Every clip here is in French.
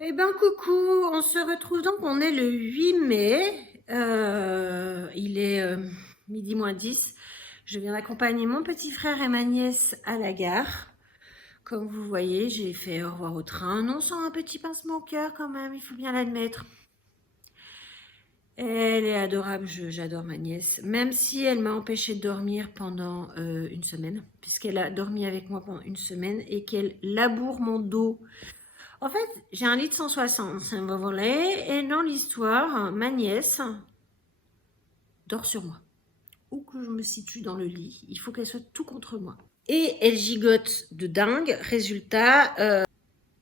Eh ben coucou, on se retrouve donc, on est le 8 mai, il est midi moins 10. Je viens d'accompagner mon petit frère et ma nièce à la gare. Comme vous voyez, j'ai fait au revoir au train, non sans un petit pincement au cœur quand même, il faut bien l'admettre. Elle est adorable, j'adore ma nièce, même si elle m'a empêché de dormir pendant une semaine, puisqu'elle a dormi avec moi pendant une semaine et qu'elle laboure mon dos. En fait, j'ai un lit de 160, ça me volait, et dans l'histoire, ma nièce dort sur moi. Où que je me situe dans le lit, il faut qu'elle soit tout contre moi. Et elle gigote de dingue, résultat,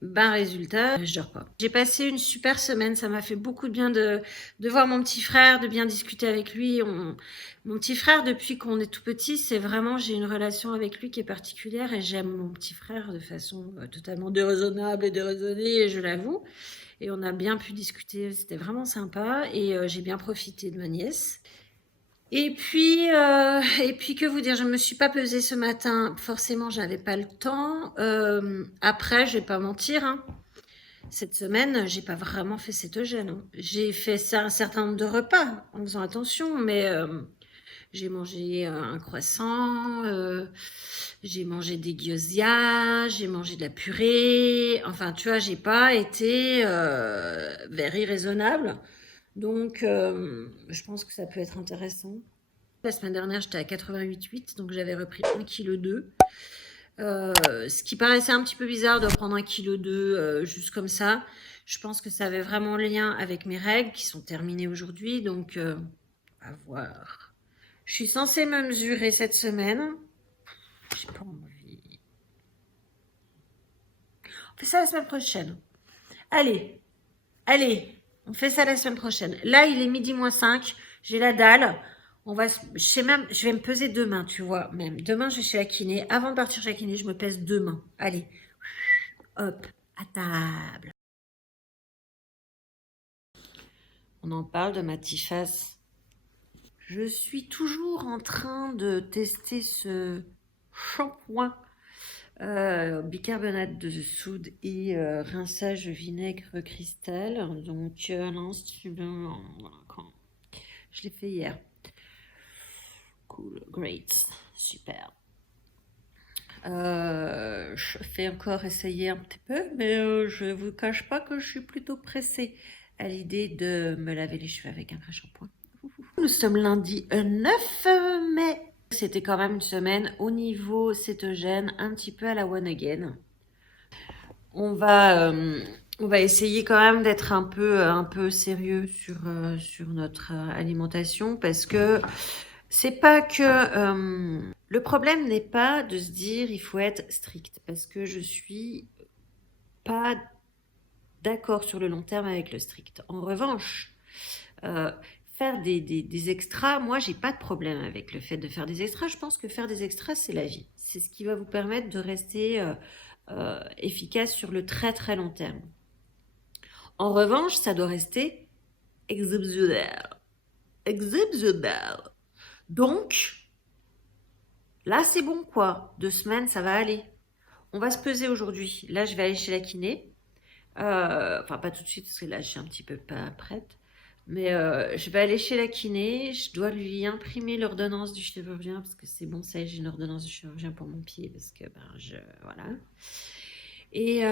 je dors pas. J'ai passé une super semaine, ça m'a fait beaucoup de bien de voir mon petit frère, de bien discuter avec lui. Mon petit frère, depuis qu'on est tout petit, c'est vraiment, j'ai une relation avec lui qui est particulière et j'aime mon petit frère de façon totalement déraisonnable et déraisonnée, je l'avoue. Et on a bien pu discuter, c'était vraiment sympa et j'ai bien profité de ma nièce. Et puis que vous dire, je me suis pas pesée ce matin, forcément j'avais pas le temps. Après, je vais pas mentir, hein. Cette semaine, j'ai pas vraiment fait cétogène, hein. J'ai fait ça un certain nombre de repas en faisant attention, mais j'ai mangé un croissant, j'ai mangé des gyoza, j'ai mangé de la purée. Enfin, tu vois, j'ai pas été very raisonnable. Donc, je pense que ça peut être intéressant. La semaine dernière, j'étais à 88,8, donc j'avais repris 1,2 kg. Ce qui paraissait un petit peu bizarre de reprendre 1,2 kg juste comme ça. Je pense que ça avait vraiment lien avec mes règles qui sont terminées aujourd'hui, donc à voir. Je suis censée me mesurer cette semaine. J'ai pas envie. On fait ça la semaine prochaine. Allez, allez, on fait ça la semaine prochaine. Là, il est midi moins 5. J'ai la dalle. Je vais me peser demain, tu vois. Même demain, je vais chez la kiné. Avant de partir chez la kiné, je me pèse demain. Allez, hop, à table. On en parle de ma tifasse. Je suis toujours en train de tester ce shampoing bicarbonate de soude et rinçage vinaigre cristal. Donc l'instrument, voilà, je l'ai fait hier. Cool, great, super. Je fais encore essayer un petit peu, mais je vous cache pas que je suis plutôt pressée à l'idée de me laver les cheveux avec un vrai shampoing. Nous sommes lundi 9 mai. C'était quand même une semaine au niveau cétogène, un petit peu à la one again. On va, on va essayer quand même d'être un peu sérieux sur notre alimentation parce que c'est pas que le problème n'est pas de se dire il faut être strict parce que je suis pas d'accord sur le long terme avec le strict. En revanche, euh, faire des extras, moi j'ai pas de problème avec le fait de faire des extras. Je pense que faire des extras c'est la vie. C'est ce qui va vous permettre de rester efficace sur le très très long terme. En revanche, ça doit rester exceptionnel. Exceptionnel. Donc, là, c'est bon, quoi. 2 semaines, ça va aller. On va se peser aujourd'hui. Là, je vais aller chez la kiné. Enfin, pas tout de suite, parce que là, je suis un petit peu pas prête. Mais je vais aller chez la kiné. Je dois lui imprimer l'ordonnance du chirurgien, parce que c'est bon, ça y est, j'ai une ordonnance du chirurgien pour mon pied, parce que, voilà. Et,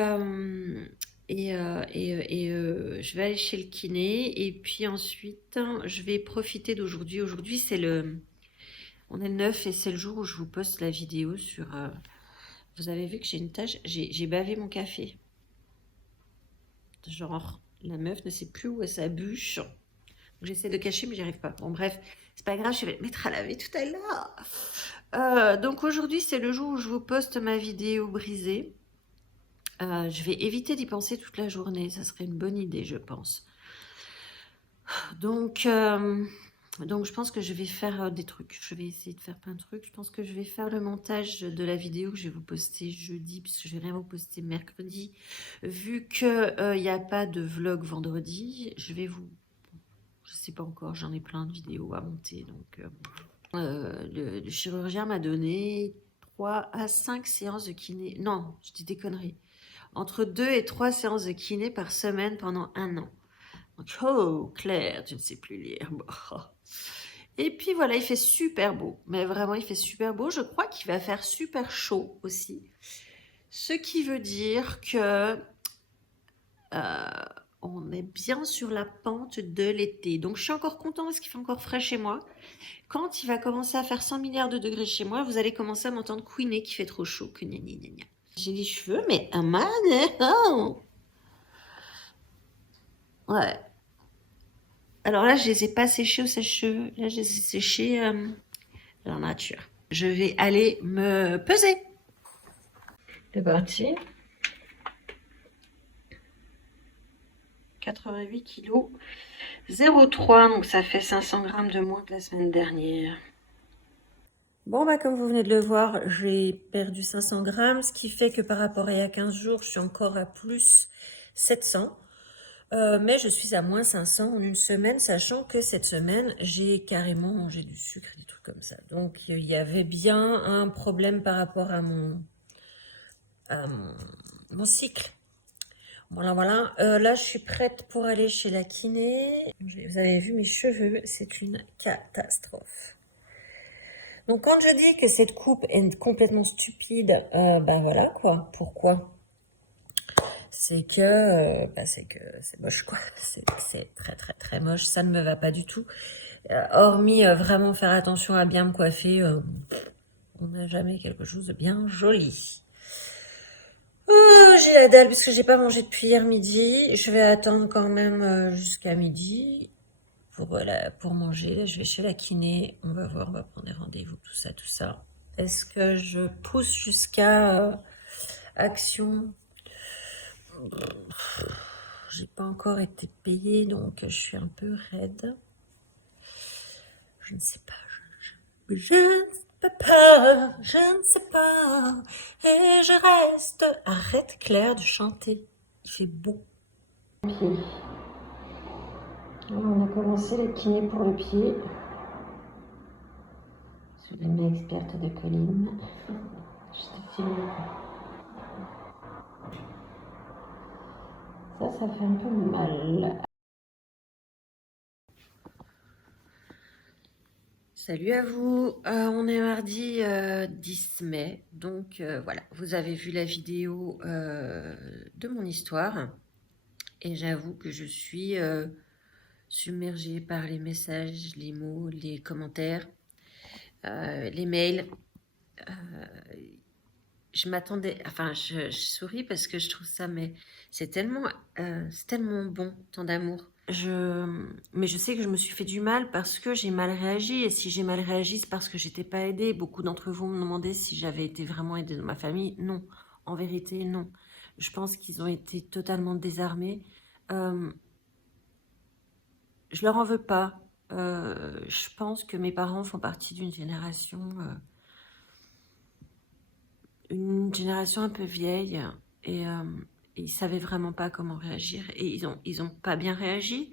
je vais aller chez le kiné. Et puis ensuite, je vais profiter d'aujourd'hui. Aujourd'hui, on est le 9 et c'est le jour où je vous poste la vidéo sur... vous avez vu que j'ai une tâche, j'ai bavé mon café. Genre, la meuf ne sait plus où est sa bûche. J'essaie de cacher, mais j'y arrive pas. Bon, bref, c'est pas grave, je vais le mettre à laver tout à l'heure. Donc aujourd'hui, c'est le jour où je vous poste ma vidéo brisée. Je vais éviter d'y penser toute la journée, ça serait une bonne idée, je pense. Donc, je pense que je vais faire des trucs. Je vais essayer de faire plein de trucs. Je pense que je vais faire le montage de la vidéo que je vais vous poster jeudi, puisque je vais rien vous poster mercredi. Vu qu'il n'y a pas de vlog vendredi, je sais pas encore, j'en ai plein de vidéos à monter. Donc, le chirurgien m'a donné 3 à 5 séances de kiné. Non, je dis des conneries. entre 2 et 3 séances de kiné par semaine pendant 1 an. Donc, oh, Claire, tu ne sais plus lire. Bon. Et puis voilà, il fait super beau. Mais vraiment, il fait super beau. Je crois qu'il va faire super chaud aussi. Ce qui veut dire que on est bien sur la pente de l'été. Donc, je suis encore contente parce qu'il fait encore frais chez moi. Quand il va commencer à faire 100 milliards de degrés chez moi, vous allez commencer à m'entendre couiner qu'il fait trop chaud. Que gna gna gna gna. J'ai les cheveux, mais un man. Ouais. Alors là, je les ai pas séchés au sèche-cheveux. Là, je les ai séchés dans la nature. Je vais aller me peser. C'est parti. 88 kg. 0,3, donc ça fait 500 grammes de moins que la semaine dernière. Bon, bah, comme vous venez de le voir, j'ai perdu 500 grammes, ce qui fait que par rapport à il y a 15 jours, je suis encore à plus 700. Mais je suis à moins 500 en une semaine, sachant que cette semaine, j'ai carrément mangé du sucre, des trucs comme ça. Donc, il y avait bien un problème par rapport à mon cycle. Voilà, voilà. Là, je suis prête pour aller chez la kiné. Vous avez vu mes cheveux, c'est une catastrophe. Donc, quand je dis que cette coupe est complètement stupide, ben voilà quoi. Pourquoi? C'est que c'est moche quoi. C'est très très très moche. Ça ne me va pas du tout. Hormis vraiment faire attention à bien me coiffer, on n'a jamais quelque chose de bien joli. J'ai la dalle parce que j'ai pas mangé depuis hier midi. Je vais attendre quand même jusqu'à midi pour manger. Là, je vais chez la kiné. On va voir, on va prendre des rendez-vous, tout ça, tout ça. Est-ce que je pousse jusqu'à action? J'ai pas encore été payée, donc je suis un peu raide. Je ne sais pas. Je ne peux pas, je ne sais pas. Et je reste. Arrête, Claire, de chanter. Il fait beau. Pied. Alors, on a commencé les kinés pour le pied. Sous les mains expertes de Colline. Je te filme. Ça fait un peu mal. Salut à vous, on est mardi 10 mai, donc voilà, vous avez vu la vidéo de mon histoire et j'avoue que je suis submergée par les messages, les mots, les commentaires, les mails. Je m'attendais, enfin je souris parce que je trouve ça, mais c'est tellement bon, tant d'amour. Mais je sais que je me suis fait du mal parce que j'ai mal réagi. Et si j'ai mal réagi, c'est parce que j'étais pas aidée. Beaucoup d'entre vous me demandaient si j'avais été vraiment aidée dans ma famille. Non, en vérité, non. Je pense qu'ils ont été totalement désarmés. Je leur en veux pas. Je pense que mes parents font partie d'une génération un peu vieille et ils savaient vraiment pas comment réagir. Et ils ont pas bien réagi.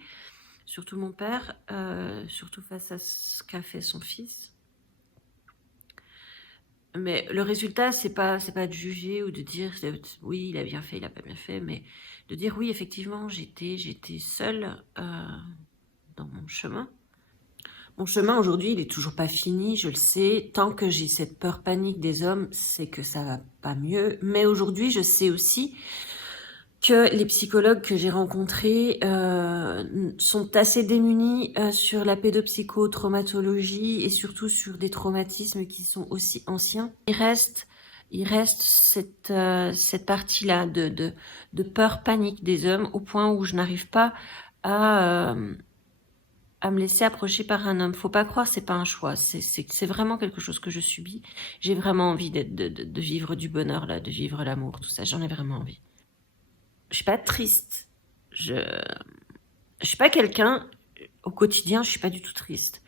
Surtout mon père, surtout face à ce qu'a fait son fils. Mais le résultat, c'est pas de juger ou de dire oui, il a bien fait, il a pas bien fait, mais de dire oui, effectivement, j'étais seule dans mon chemin. Mon chemin aujourd'hui, il est toujours pas fini, je le sais. Tant que j'ai cette peur panique des hommes, c'est que ça va pas mieux. Mais aujourd'hui, je sais aussi que les psychologues que j'ai rencontrés sont assez démunis sur la pédopsychotraumatologie et surtout sur des traumatismes qui sont aussi anciens. Il reste cette partie-là de peur panique des hommes au point où je n'arrive pas à me laisser approcher par un homme. Faut pas croire, c'est pas un choix. C'est vraiment quelque chose que je subis. J'ai vraiment envie de vivre du bonheur, là, de vivre l'amour, tout ça. J'en ai vraiment envie. Je suis pas triste. Je suis pas quelqu'un, au quotidien, je suis pas du tout triste.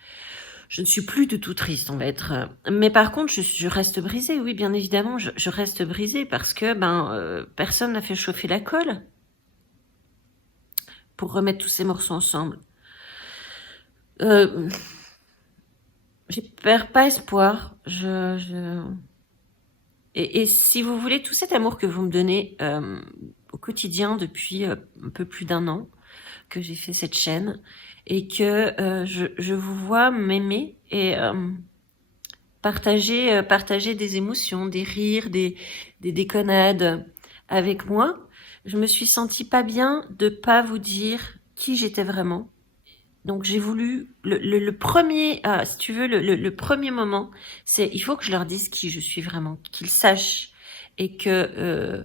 Je ne suis plus du tout triste, on va être. Mais par contre, je reste brisée, oui, bien évidemment, je reste brisée parce que personne n'a fait chauffer la colle pour remettre tous ces morceaux ensemble. Je perds pas espoir. Et si vous voulez, tout cet amour que vous me donnez, quotidien depuis un peu plus d'1 an que j'ai fait cette chaîne et que je vous vois m'aimer et partager des émotions, des rires, des déconnades avec moi. Je me suis sentie pas bien de pas vous dire qui j'étais vraiment. Donc j'ai voulu le premier, si tu veux, le premier moment, c'est il faut que je leur dise qui je suis vraiment, qu'ils sachent et que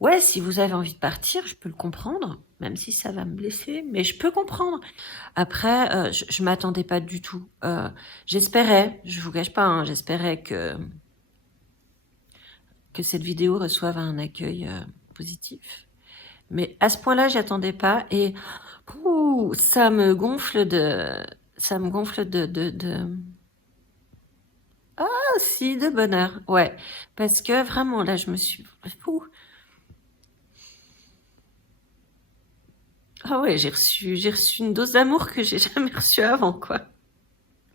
ouais, si vous avez envie de partir, je peux le comprendre, même si ça va me blesser, mais je peux comprendre. Après, je m'attendais pas du tout. J'espérais, je vous cache pas, hein, j'espérais que cette vidéo reçoive un accueil positif. Mais à ce point-là, j'y attendais pas et ça me gonfle ah si, de bonheur, ouais. Parce que vraiment, là, je me suis, ah ouais, j'ai reçu une dose d'amour que j'ai jamais reçue avant, quoi.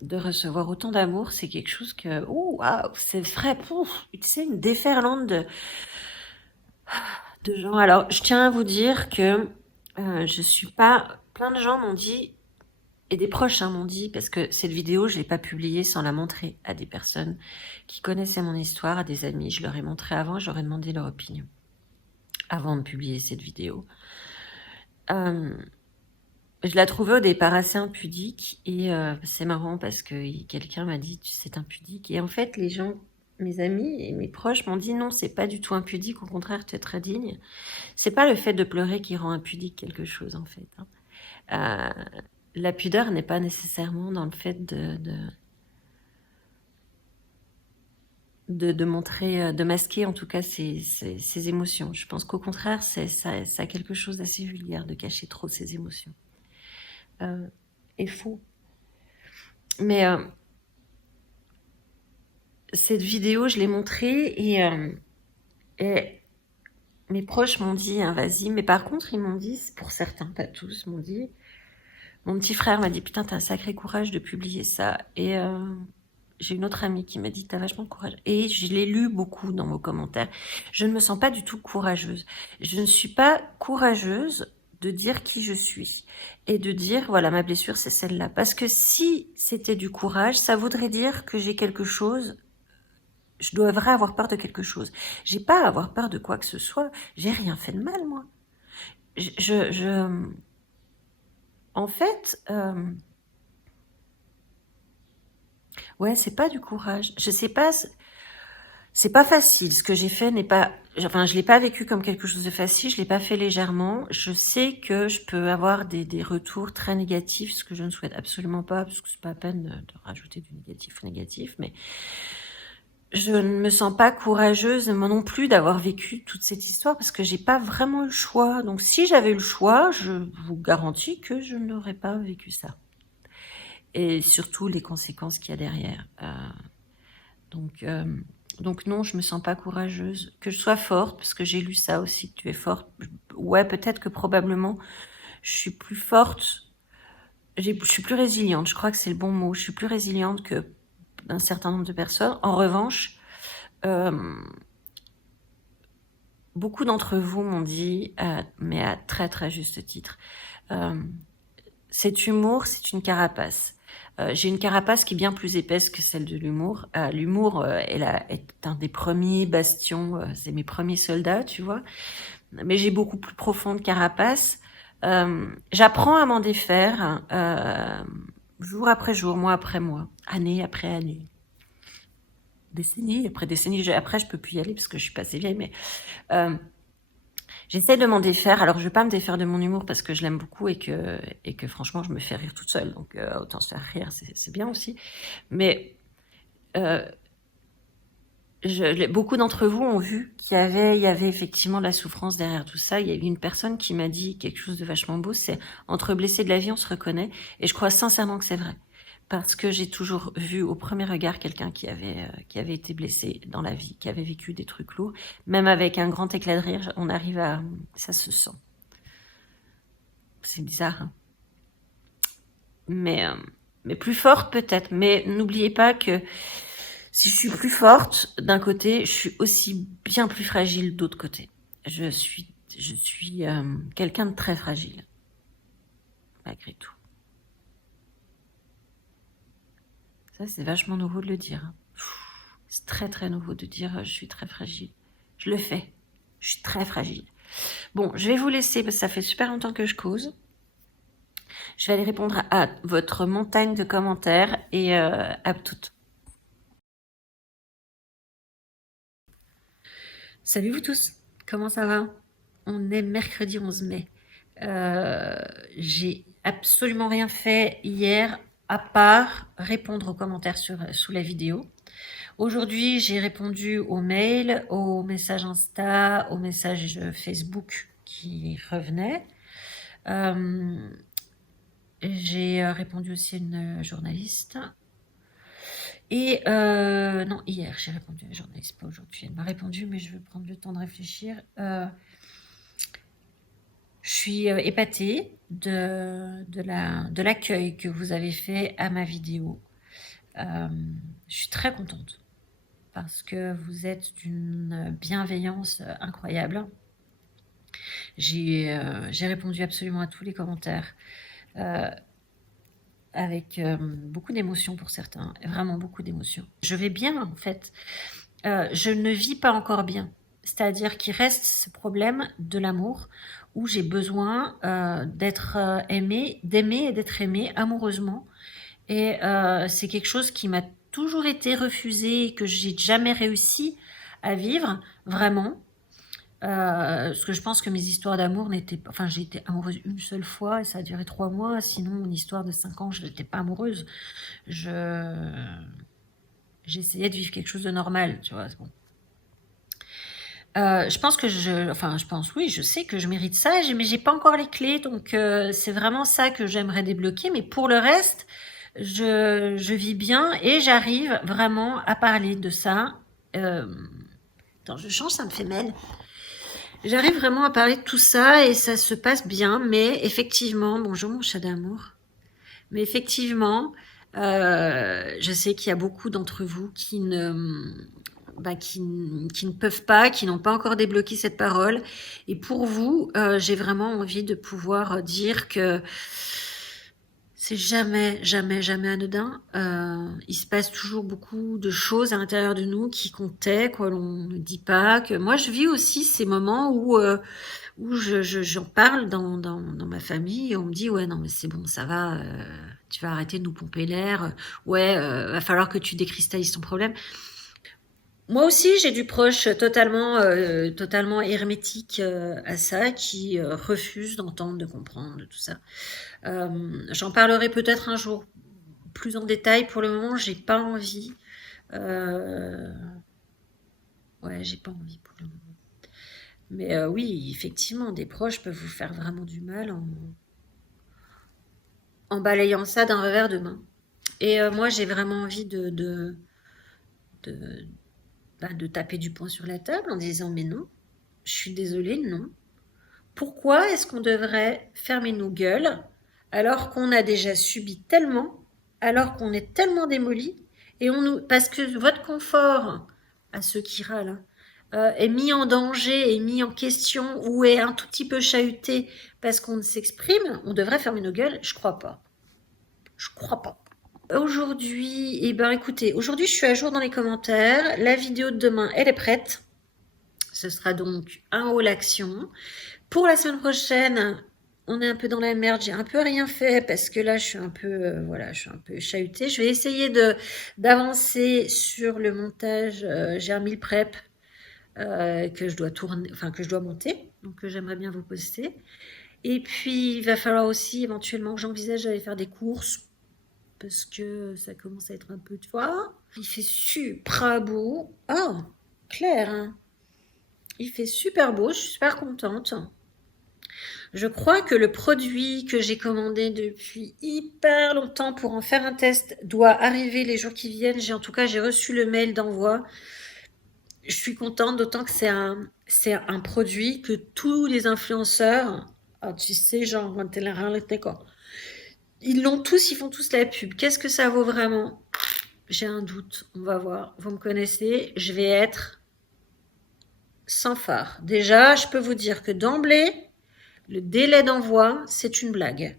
De recevoir autant d'amour, c'est quelque chose que, waouh, c'est vrai, tu sais, une déferlante de gens. Alors, je tiens à vous dire que je suis pas. Plein de gens m'ont dit, et des proches m'ont dit, parce que cette vidéo, je l'ai pas publiée sans la montrer à des personnes qui connaissaient mon histoire, à des amis. Je leur ai montré avant, j'aurais demandé leur opinion avant de publier cette vidéo. Je la trouvais au départ assez impudique et c'est marrant parce que quelqu'un m'a dit c'est impudique et en fait les gens, mes amis et mes proches m'ont dit non, c'est pas du tout impudique, au contraire tu es très digne. C'est pas le fait de pleurer qui rend impudique quelque chose en fait, hein. La pudeur n'est pas nécessairement dans le fait de montrer, de masquer en tout cas ses émotions. Je pense qu'au contraire ça a quelque chose d'assez vulgaire de cacher trop ses émotions. Est faux. Mais cette vidéo, je l'ai montrée et mes proches m'ont dit, hein, vas-y. Mais par contre, ils m'ont dit, pour certains, pas tous, m'ont dit, mon petit frère m'a dit, putain, t'as un sacré courage de publier ça. Et j'ai une autre amie qui m'a dit, t'as vachement de courage. Et je l'ai lu beaucoup dans vos commentaires. Je ne me sens pas du tout courageuse. Je ne suis pas courageuse de dire qui je suis et de dire, voilà, ma blessure, c'est celle-là. Parce que si c'était du courage, ça voudrait dire que j'ai quelque chose, je devrais avoir peur de quelque chose. J'ai pas à avoir peur de quoi que ce soit. J'ai rien fait de mal, moi. En fait, ouais, c'est pas du courage. Je sais pas, c'est pas facile. Ce que j'ai fait n'est pas, enfin, je l'ai pas vécu comme quelque chose de facile. Je l'ai pas fait légèrement. Je sais que je peux avoir des retours très négatifs, ce que je ne souhaite absolument pas, parce que c'est pas la peine de rajouter du négatif au négatif, mais je ne me sens pas courageuse, moi non plus, d'avoir vécu toute cette histoire, parce que j'ai pas vraiment eu le choix. Donc, si j'avais eu le choix, je vous garantis que je n'aurais pas vécu ça. Et surtout, les conséquences qu'il y a derrière. Donc non, je me sens pas courageuse. Que je sois forte, parce que j'ai lu ça aussi, que tu es forte. Ouais, peut-être que probablement, je suis plus forte. Je suis plus résiliente, je crois que c'est le bon mot. Je suis plus résiliente que un certain nombre de personnes. En revanche, beaucoup d'entre vous m'ont dit, mais à très très juste titre, cet humour, c'est une carapace. J'ai une carapace qui est bien plus épaisse que celle de l'humour. L'humour est un des premiers bastions, c'est mes premiers soldats, tu vois. Mais j'ai beaucoup plus profonde carapace. J'apprends à m'en défaire jour après jour, mois après mois, année après année, décennie après décennie. Après, je peux plus y aller parce que je suis pas assez vieille, mais j'essaie de m'en défaire. Alors, je vais pas me défaire de mon humour parce que je l'aime beaucoup et que franchement, je me fais rire toute seule. Donc, autant se faire rire, c'est bien aussi. Mais beaucoup d'entre vous ont vu qu'il y avait effectivement de la souffrance derrière tout ça. Il y a eu une personne qui m'a dit quelque chose de vachement beau, c'est entre blessés de la vie, on se reconnaît. Et je crois sincèrement que c'est vrai. Parce que j'ai toujours vu au premier regard quelqu'un qui avait été blessé dans la vie, qui avait vécu des trucs lourds. Même avec un grand éclat de rire, on arrive à... ça se sent. C'est bizarre, hein. Mais plus forte peut-être. Mais n'oubliez pas que si je suis plus forte d'un côté, je suis aussi bien plus fragile d'autre côté. Je suis Je suis quelqu'un de très fragile, malgré tout. Ça, c'est vachement nouveau de le dire. Hein. C'est très, très nouveau de dire je suis très fragile. Je le fais. Je suis très fragile. Bon, je vais vous laisser parce que ça fait super longtemps que je cause. Je vais aller répondre à votre montagne de commentaires et à toutes. Salut vous tous, comment ça va? On est mercredi 11 mai. J'ai absolument rien fait hier à part répondre aux commentaires sous la vidéo. Aujourd'hui, j'ai répondu aux mails, aux messages Insta, aux messages Facebook qui revenaient. J'ai répondu aussi à une journaliste. Et non, hier, j'ai répondu à une journaliste, pas aujourd'hui. Elle m'a répondu, mais je vais prendre le temps de réfléchir. Je suis épatée de l'accueil que vous avez fait à ma vidéo. Je suis très contente parce que vous êtes d'une bienveillance incroyable. J'ai répondu absolument à tous les commentaires avec beaucoup d'émotions pour certains, vraiment beaucoup d'émotions. Je vais bien en fait. Je ne vis pas encore bien. C'est-à-dire qu'il reste ce problème de l'amour où j'ai besoin d'être aimée, d'aimer et d'être aimée amoureusement. Et c'est quelque chose qui m'a toujours été refusé et que j'ai jamais réussi à vivre, vraiment. Parce que je pense que mes histoires d'amour n'étaient pas... Enfin, j'ai été amoureuse une seule fois et ça a duré 3 mois. Sinon, une histoire de 5 ans, je n'étais pas amoureuse. J'essayais de vivre quelque chose de normal, tu vois. Bon. Je pense que oui, je sais que je mérite ça, mais j'ai pas encore les clés, donc c'est vraiment ça que j'aimerais débloquer. Mais pour le reste, je vis bien et j'arrive vraiment à parler de ça. Attends, je change, ça me fait mal. J'arrive vraiment à parler de tout ça et ça se passe bien, mais effectivement, bonjour mon chat d'amour. Mais effectivement, je sais qu'il y a beaucoup d'entre vous qui ne peuvent pas, qui n'ont pas encore débloqué cette parole. Et pour vous, j'ai vraiment envie de pouvoir dire que c'est jamais, jamais, jamais anodin. Il se passe toujours beaucoup de choses à l'intérieur de nous qui comptaient, qu'on ne dit pas. Que moi, je vis aussi ces moments où j'en parle dans ma famille et on me dit ouais non mais c'est bon ça va, tu vas arrêter de nous pomper l'air, ouais va falloir que tu décristallises ton problème. Moi aussi j'ai du proche totalement hermétique à ça qui refuse d'entendre, de comprendre, de tout ça. J'en parlerai peut-être un jour plus en détail. Pour le moment j'ai pas envie. Ouais, j'ai pas envie pour le moment. Mais oui, effectivement, des proches peuvent vous faire vraiment du mal en balayant ça d'un revers de main. Et moi, j'ai vraiment envie de, de taper du poing sur la table en disant mais non, je suis désolée, non. Pourquoi est-ce qu'on devrait fermer nos gueules alors qu'on a déjà subi tellement, alors qu'on est tellement démolis et parce que votre confort, à ceux qui râlent, est mis en danger, est mis en question ou est un tout petit peu chahuté parce qu'on s'exprime, on devrait fermer nos gueules? Je crois pas. Je crois pas. Aujourd'hui, écoutez, aujourd'hui je suis à jour dans les commentaires. La vidéo de demain, elle est prête. Ce sera donc un haul action. Pour la semaine prochaine, on est un peu dans la merde. J'ai un peu rien fait parce que là, je suis un peu, je suis un peu chahutée. Je vais essayer d'avancer sur le montage. J'ai un meal prep que je dois tourner, enfin que je dois monter. Donc, j'aimerais bien vous poster. Et puis, il va falloir aussi éventuellement que j'envisage d'aller faire des courses parce que ça commence à être un peu, tu vois. Il fait super beau. Oh, clair, hein. Il fait super beau, je suis super contente. Je crois que le produit que j'ai commandé depuis hyper longtemps pour en faire un test doit arriver les jours qui viennent. En tout cas, j'ai reçu le mail d'envoi. Je suis contente, d'autant que c'est un produit que tous les influenceurs, tu sais, genre, ils l'ont tous, ils font tous la pub. Qu'est-ce que ça vaut vraiment? J'ai un doute, on va voir. Vous me connaissez, je vais être sans phare. Déjà, je peux vous dire que d'emblée, le délai d'envoi, c'est une blague.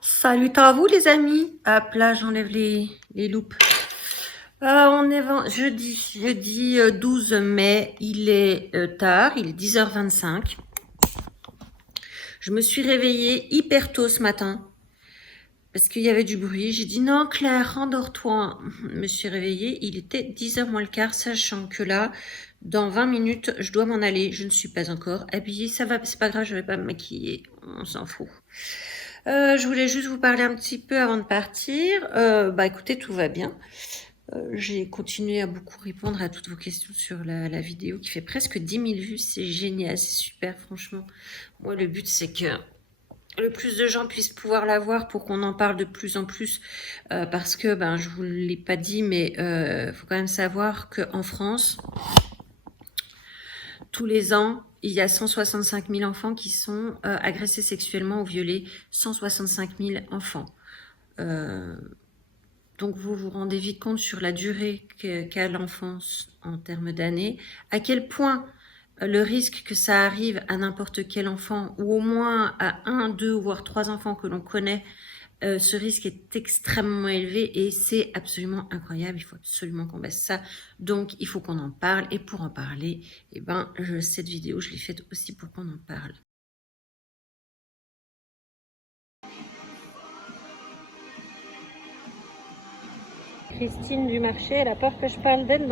Salut à vous les amis. Hop là, j'enlève les loupes. On est jeudi 12 mai, il est tard, il est 10h25. Je me suis réveillée hyper tôt ce matin parce qu'il y avait du bruit. J'ai dit non Claire, rendors-toi. Je me suis réveillée, il était 10h moins le quart, sachant que là, dans 20 minutes, je dois m'en aller. Je ne suis pas encore habillée, ça va, c'est pas grave, je vais pas me maquiller, on s'en fout. Je voulais juste vous parler un petit peu avant de partir. Écoutez, tout va bien. J'ai continué à beaucoup répondre à toutes vos questions sur la vidéo qui fait presque 10 000 vues. C'est génial, c'est super, franchement. Moi, le but, c'est que le plus de gens puissent pouvoir la voir pour qu'on en parle de plus en plus. Parce que, je vous l'ai pas dit, mais faut quand même savoir qu'en France, tous les ans, il y a 165 000 enfants qui sont agressés sexuellement ou violés. 165 000 enfants. Donc, vous vous rendez vite compte sur la durée qu'a l'enfance en termes d'années, à quel point le risque que ça arrive à n'importe quel enfant, ou au moins à 1, 2, voire 3 enfants que l'on connaît, ce risque est extrêmement élevé et c'est absolument incroyable. Il faut absolument qu'on baisse ça. Donc, il faut qu'on en parle. Et pour en parler, cette vidéo, je l'ai faite aussi pour qu'on en parle. Christine du marché, elle a peur que je parle d'elle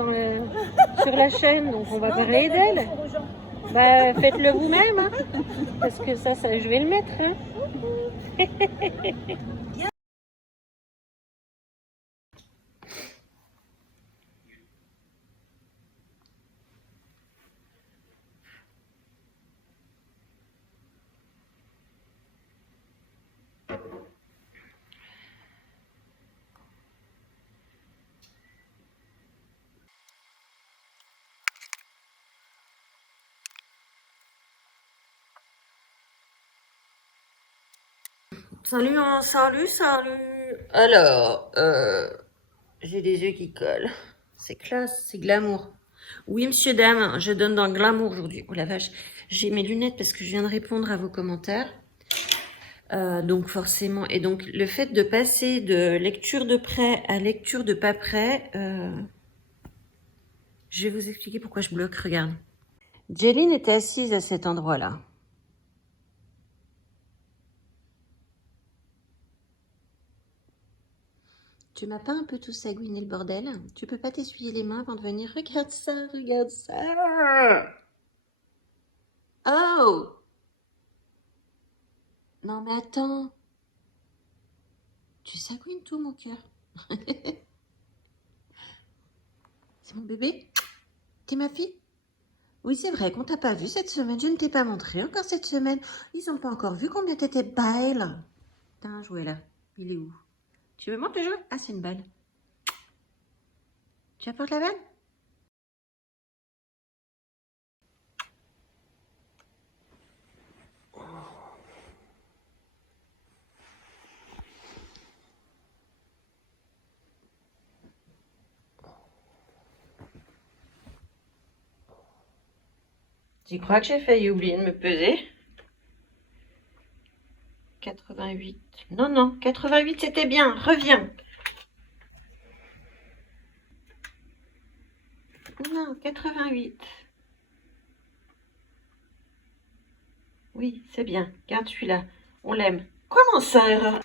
sur la chaîne, donc on va parler d'elle. Faites-le vous-même, hein, parce que ça, je vais le mettre. Hein. Salut, hein, salut. Alors, j'ai des yeux qui collent. C'est classe, c'est glamour. Oui, monsieur, dame, je donne dans le glamour aujourd'hui. Oh la vache, j'ai mes lunettes parce que je viens de répondre à vos commentaires. Donc forcément, et donc le fait de passer de lecture de près à lecture de pas près, je vais vous expliquer pourquoi je bloque, regarde. Jeline était assise à cet endroit-là. Tu m'as pas un peu tout sagouiné le bordel? Tu peux pas t'essuyer les mains avant de venir? Regarde ça, regarde ça. Oh! Non mais attends. Tu sagouines tout mon cœur. C'est mon bébé? T'es ma fille? Oui, c'est vrai qu'on t'a pas vu cette semaine. Je ne t'ai pas montré encore cette semaine. Ils ont pas encore vu combien t'étais belle. T'as un jouet là. Il est où? Tu me montres le jouet? Ah, c'est une balle. Tu apportes la balle? Tu crois que j'ai failli oublier de me peser? 88. Non, 88 c'était bien. Reviens. Non, 88. Oui, c'est bien. Garde celui-là. On l'aime. Comment ça, Era?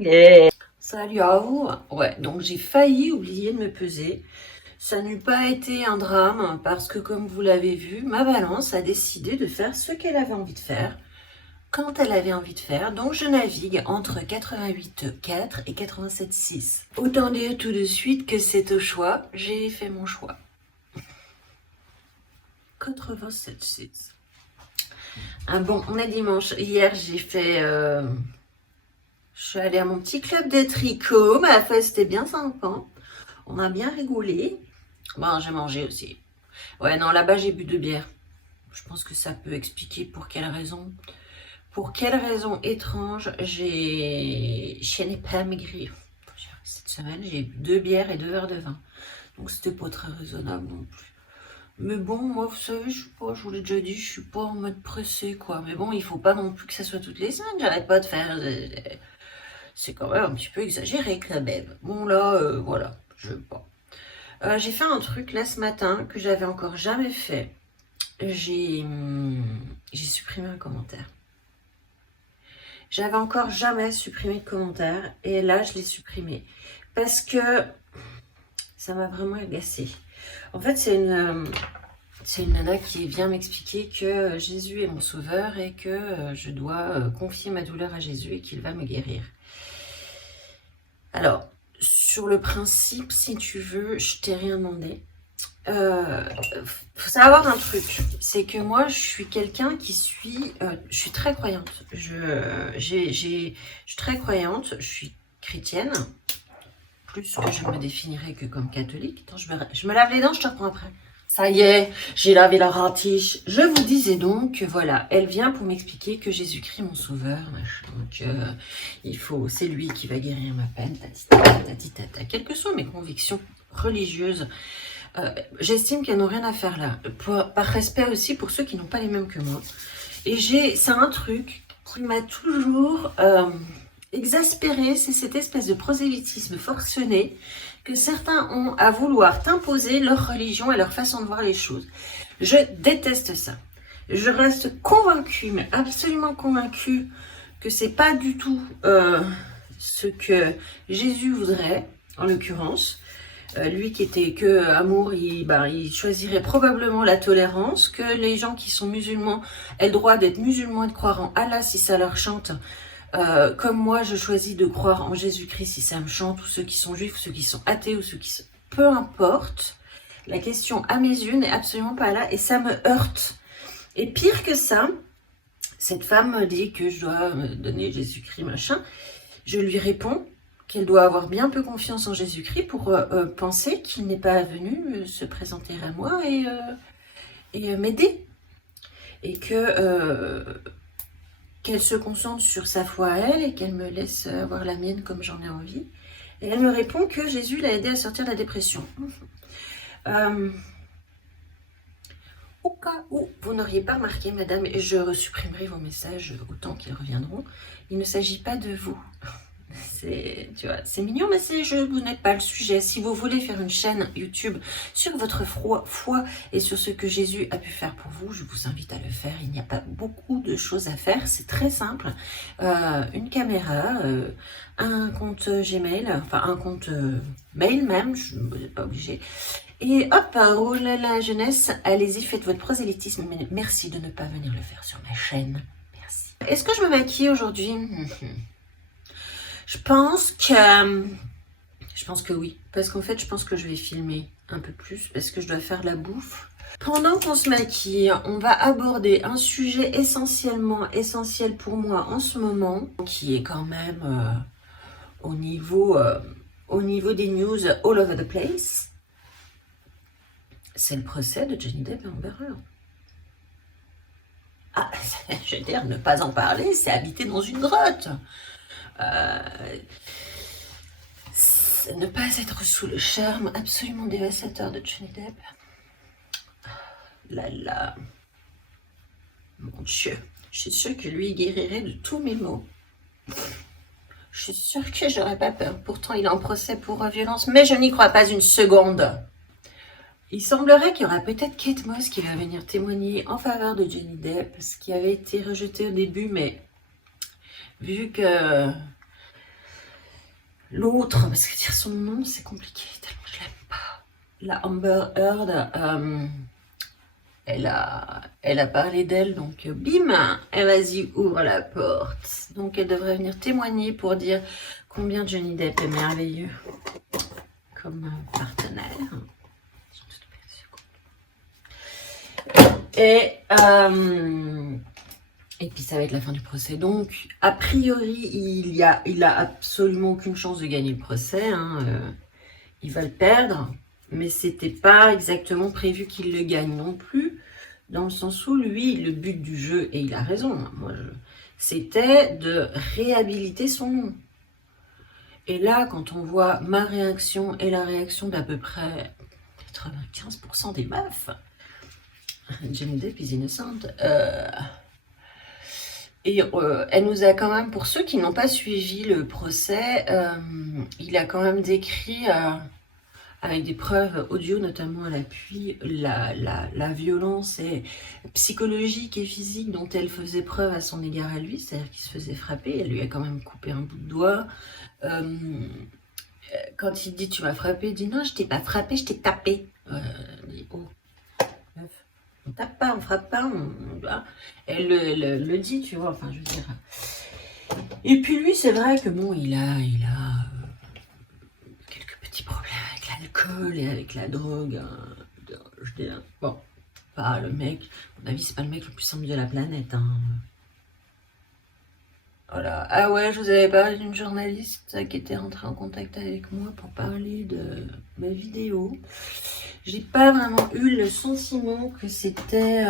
Yeah. Salut à vous. Ouais, donc j'ai failli oublier de me peser. Ça n'eut pas été un drame parce que, comme vous l'avez vu, ma balance a décidé de faire ce qu'elle avait envie de faire quand elle avait envie de faire. Donc, je navigue entre 88,4 et 87,6. Autant dire tout de suite que c'est au choix. J'ai fait mon choix. 87,6. Ah bon, on est dimanche. Hier, j'ai fait... Je suis allée à mon petit club de tricot. Ma foi, c'était bien sympa. On a bien rigolé. Bon, j'ai mangé aussi. Ouais, non, là-bas, j'ai bu 2 bières. je pense que ça peut expliquer pour quelle raison. Pour quelle raison étrange, je n'ai pas maigri. Cette semaine, j'ai bu 2 bières et 2 verres de vin. Donc, c'était pas très raisonnable non plus. Mais bon, moi, vous savez, je sais pas, je vous l'ai déjà dit, je suis pas en mode pressé, quoi. Mais bon, il faut pas non plus que ça soit toutes les semaines. J'arrête pas de faire... C'est quand même un petit peu exagéré, quand même. Bon, là, voilà, je veux pas. J'ai fait un truc, là, ce matin, que j'avais encore jamais fait. J'ai supprimé un commentaire. J'avais encore jamais supprimé de commentaire. Et là, je l'ai supprimé. Parce que ça m'a vraiment agacée. En fait, c'est une nana qui vient m'expliquer que Jésus est mon sauveur et que je dois confier ma douleur à Jésus et qu'il va me guérir. Alors, sur le principe, si tu veux, je t'ai rien demandé. Faut savoir un truc, c'est que moi, je suis quelqu'un qui je suis très croyante. Je suis très croyante, je suis chrétienne. Plus que je me définirais que comme catholique. Attends, je me lave les dents, je te reprends après. Ça y est, j'ai lavé la ratiche. Je vous disais donc que voilà, elle vient pour m'expliquer que Jésus-Christ est mon sauveur, machin. Donc, c'est lui qui va guérir ma peine. Quelles que soient mes convictions religieuses, j'estime qu'elles n'ont rien à faire là. Par respect aussi pour ceux qui n'ont pas les mêmes que moi. Et c'est un truc qui m'a toujours... exaspéré, c'est cette espèce de prosélytisme forcené que certains ont à vouloir t'imposer leur religion et leur façon de voir les choses. Je déteste ça. Je reste convaincue, mais absolument convaincue, que c'est pas du tout ce que Jésus voudrait, en l'occurrence. Lui qui était que amour, il choisirait probablement la tolérance, que les gens qui sont musulmans aient le droit d'être musulmans et de croire en Allah si ça leur chante. Comme moi, je choisis de croire en Jésus-Christ si ça me chante, ou ceux qui sont juifs, ou ceux qui sont athées, ou ceux qui sont... Peu importe, la question à mes yeux n'est absolument pas là, et ça me heurte. Et pire que ça, cette femme me dit que je dois me donner Jésus-Christ, machin. Je lui réponds qu'elle doit avoir bien peu confiance en Jésus-Christ pour penser qu'il n'est pas venu se présenter à moi et m'aider. Et que... qu'elle se concentre sur sa foi à elle et qu'elle me laisse avoir la mienne comme j'en ai envie. Et elle me répond que Jésus l'a aidée à sortir de la dépression. Au cas où vous n'auriez pas remarqué, madame, et je supprimerai vos messages autant qu'ils reviendront, il ne s'agit pas de vous. C'est mignon, mais vous n'êtes pas le sujet. Si vous voulez faire une chaîne YouTube sur votre foi et sur ce que Jésus a pu faire pour vous, je vous invite à le faire. Il n'y a pas beaucoup de choses à faire. C'est très simple. Une caméra, un compte Gmail, enfin un compte mail même, je ne suis pas obligée. Et hop, roule la jeunesse. Allez-y, faites votre prosélytisme. Mais merci de ne pas venir le faire sur ma chaîne. Merci. Est-ce que je me maquille aujourd'hui? Je pense que oui, parce qu'en fait, je pense que je vais filmer un peu plus, parce que je dois faire la bouffe. Pendant qu'on se maquille, on va aborder un sujet essentiel pour moi en ce moment, qui est quand même au niveau des news all over the place. C'est le procès de Johnny Depp et Amber Heard. Ah, je veux dire, ne pas en parler, c'est habiter dans une grotte. Ne pas être sous le charme absolument dévastateur de Johnny Depp. Là, mon Dieu, je suis sûre que lui guérirait de tous mes maux. Je suis sûre que j'aurais pas peur. Pourtant, il est en procès pour violence, mais je n'y crois pas une seconde. Il semblerait qu'il y aura peut-être Kate Moss qui va venir témoigner en faveur de Johnny Depp, ce qui avait été rejeté au début, mais vu que l'autre, parce que dire son nom, c'est compliqué, tellement je l'aime pas. La Amber Heard, elle a parlé d'elle, donc bim, vas-y, ouvre la porte. Donc elle devrait venir témoigner pour dire combien Johnny Depp est merveilleux comme partenaire. Et puis ça va être la fin du procès. Donc, a priori, il a absolument aucune chance de gagner le procès. Il va le perdre, mais c'était pas exactement prévu qu'il le gagne non plus. dans le sens où lui, le but du jeu, et il a raison, hein, c'était de réhabiliter son nom. Et là, quand on voit ma réaction et la réaction d'à peu près 95% des meufs, Johnny Depp is innocent, elle nous a quand même, pour ceux qui n'ont pas suivi le procès, il a quand même décrit, avec des preuves audio notamment à l'appui, la violence psychologique et physique dont elle faisait preuve à son égard à lui, c'est-à-dire qu'il se faisait frapper, elle lui a quand même coupé un bout de doigt. Quand il dit tu m'as frappé, il dit non, je t'ai pas frappé, je t'ai tapé. Dit, oh, meuf, on tape pas, on frappe pas, elle le dit, tu vois, enfin je veux dire. Et puis lui, c'est vrai que bon, il a quelques petits problèmes avec l'alcool et avec la drogue. Je dis, bon, pas le mec, à mon avis, c'est pas le mec le plus simple de la planète. Hein. Voilà. Ah ouais, je vous avais parlé d'une journaliste qui était rentrée en contact avec moi pour parler de ma vidéo. J'ai pas vraiment eu le sentiment que c'était...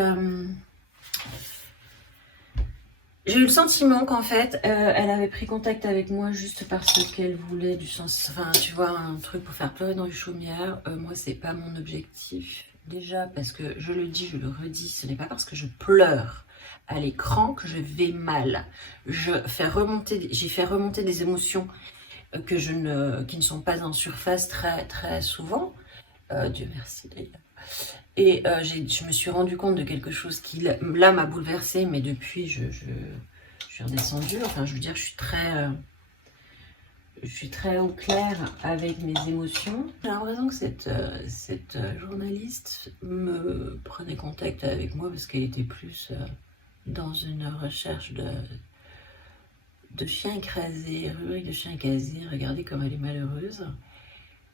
J'ai eu le sentiment qu'en fait, elle avait pris contact avec moi juste parce qu'elle voulait du sens... Enfin, tu vois, un truc pour faire pleurer dans les chaumières. Moi, c'est pas mon objectif. Déjà, parce que je le dis, je le redis, ce n'est pas parce que je pleure à l'écran que je vais mal. J'ai fait remonter des émotions qui ne sont pas en surface très, très souvent. Dieu merci d'ailleurs. Et je me suis rendu compte de quelque chose qui, là, m'a bouleversée, mais depuis, je suis redescendue. Enfin, je veux dire, je suis très au clair avec mes émotions. J'ai l'impression que cette journaliste me prenait contact avec moi parce qu'elle était plus dans une recherche de chien écrasé, rubrique de chien écrasé, regardez comme elle est malheureuse.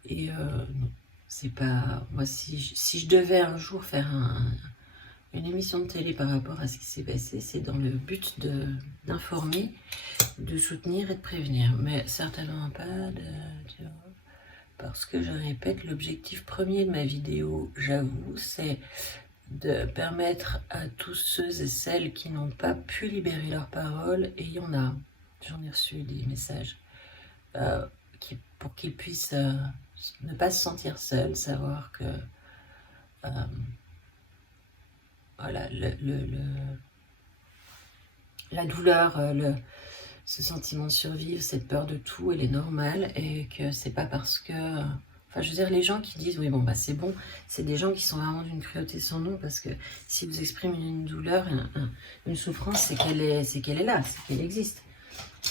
Et non, c'est pas... Moi, si je devais un jour faire une émission de télé par rapport à ce qui s'est passé, c'est dans le but d'informer, de soutenir et de prévenir. Mais certainement pas de... Parce que, je répète, l'objectif premier de ma vidéo, j'avoue, c'est de permettre à tous ceux et celles qui n'ont pas pu libérer leur parole, et il y en a, j'en ai reçu des messages, pour qu'ils puissent ne pas se sentir seuls, savoir que voilà, la douleur, ce sentiment de survivre, cette peur de tout, elle est normale, et que c'est pas parce que... Enfin, je veux dire, les gens qui disent, oui, bon, bah c'est bon, c'est des gens qui sont vraiment d'une cruauté sans nom, parce que si vous exprimez une douleur, une souffrance, c'est qu'elle est là, c'est qu'elle existe.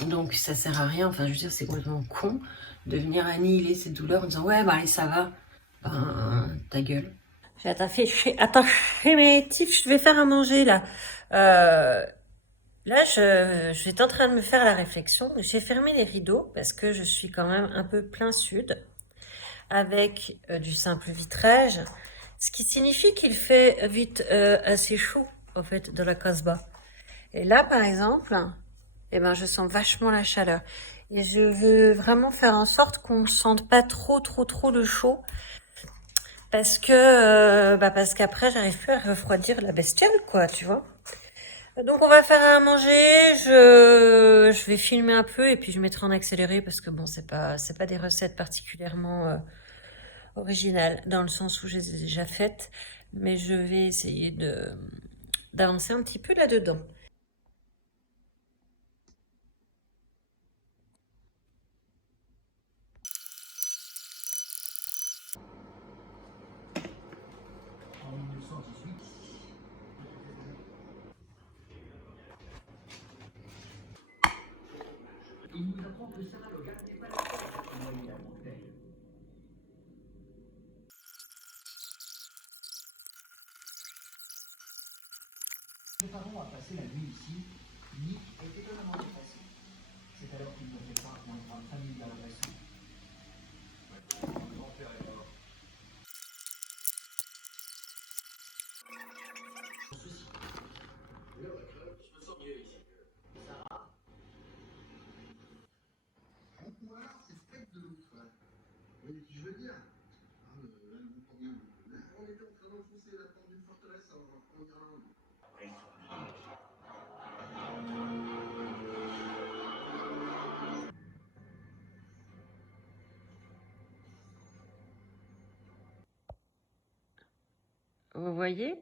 Donc, ça sert à rien, enfin, je veux dire, c'est complètement con de venir annihiler cette douleur en disant, ouais, bah allez, ça va. Ben, ta gueule. J'ai attaché mes tifs, je vais faire à manger, là. Là, j'étais en train de me faire la réflexion. J'ai fermé les rideaux parce que je suis quand même un peu plein sud avec du simple vitrage, ce qui signifie qu'il fait vite assez chaud, en fait, de la Casbah. Et là, par exemple, eh ben, je sens vachement la chaleur. Et je veux vraiment faire en sorte qu'on ne sente pas trop le chaud. Parce que, parce qu'après, j'arrive plus à refroidir la bestiole, quoi, tu vois. Donc on va faire à manger, je vais filmer un peu et puis je mettrai en accéléré parce que bon, c'est pas des recettes particulièrement originales dans le sens où je les ai déjà faites, mais je vais essayer d'avancer un petit peu là-dedans. Vous voyez?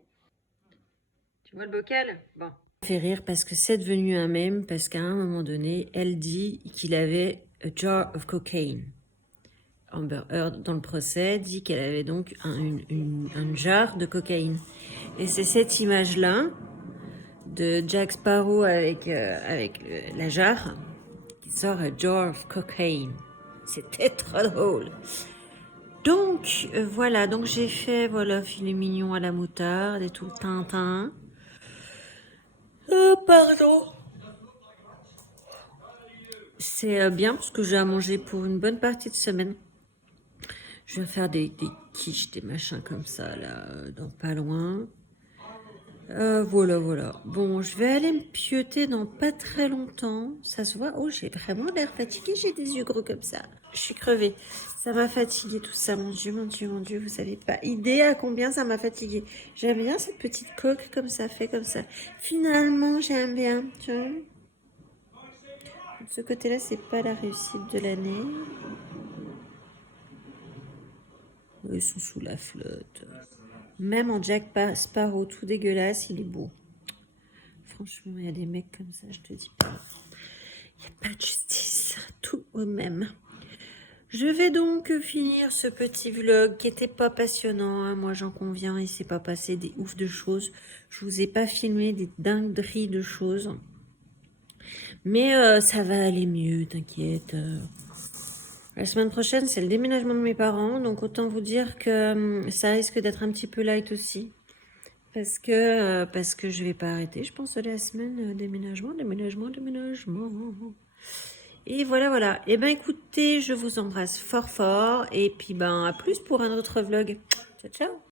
Tu vois le bocal? Bon. Ça me fait rire parce que c'est devenu un mème, parce qu'à un moment donné, elle dit qu'il avait a jar of cocaine. Amber Heard, dans le procès, dit qu'elle avait donc un jar de cocaïne. Et c'est cette image-là de Jack Sparrow avec la jarre qui sort a jar of cocaine. C'était trop drôle. Donc, voilà, donc j'ai fait, voilà, filet mignon à la moutarde et tout le tintin. Pardon. C'est bien parce que j'ai à manger pour une bonne partie de semaine. Je vais faire des quiches, des machins comme ça, là, dans pas loin. Voilà, voilà. Bon, je vais aller me pioter dans pas très longtemps. Ça se voit. Oh, j'ai vraiment l'air fatiguée. J'ai des yeux gros comme ça. Je suis crevée. Ça m'a fatiguée tout ça. Mon Dieu, mon Dieu, mon Dieu. Vous savez pas idée à combien ça m'a fatiguée. J'aime bien cette petite coque comme ça, fait comme ça. Finalement, j'aime bien. Tu vois. De ce côté-là, c'est pas la réussite de l'année. Ils sont sous la flotte. Même en Jack Sparrow tout dégueulasse, il est beau. Franchement, il y a des mecs comme ça, je te dis pas. Il n'y a pas de justice, tout au même. Je vais donc finir ce petit vlog qui était pas passionnant, hein. Moi j'en conviens, il s'est pas passé des ouf de choses. Je vous ai pas filmé des dingueries de choses. Mais ça va aller mieux, t'inquiète. La semaine prochaine, c'est le déménagement de mes parents, donc autant vous dire que ça risque d'être un petit peu light aussi. Parce que je vais pas arrêter, je pense, de la semaine déménagement. Et voilà, voilà. Et ben écoutez, je vous embrasse fort fort. Et puis ben à plus pour un autre vlog. Ciao, ciao.